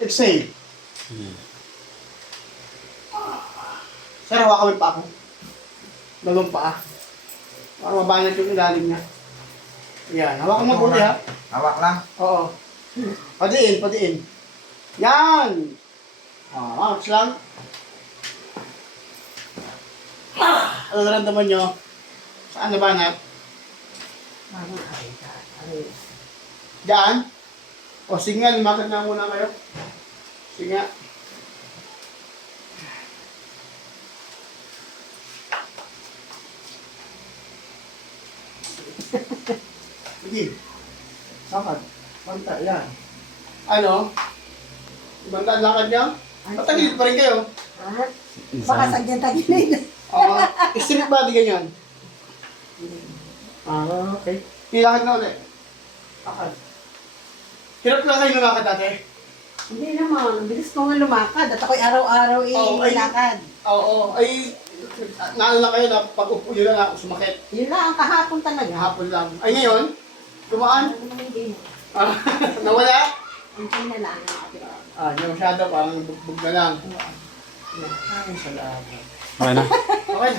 Exhale. Sir, hawakan mo yung paa ko. Dalawang paa. Para mabanat yung ilalim niya. Yan. Hawakan mo mabuti ha. Hawak lang. Oo. Padiin, padiin. Yan! Relax lang. Ano naramdaman nyo? Saan nabanat? Diyan? O sige nga, lumakad na muna kayo. Sige nga. Sige. Lakad. Banta, yan. Ano? Banta ang lakad niya? Patagilid pa rin kayo. Baka sagyan tagilid. Oo. Straight body ganyan. Okay. Hilakad na ulit. Lakad. Hirap lang kayo lumakad dati? Hindi naman. Ang bilis ko nga lumakad. At ako'y araw-araw Oo, ay- lakad. Oo. Ay, naano lang kayo na pag-upo nyo lang ako sumakit. Yun lang, ang kahapon talaga. Hapon lang. Ay ngayon, tumaan. Ano naman hindi mo? Nawala. Hindi na lang ang nakatira. Hindi masyado, parang bugbog na lang. Ay, salamat. Okay na. Okay.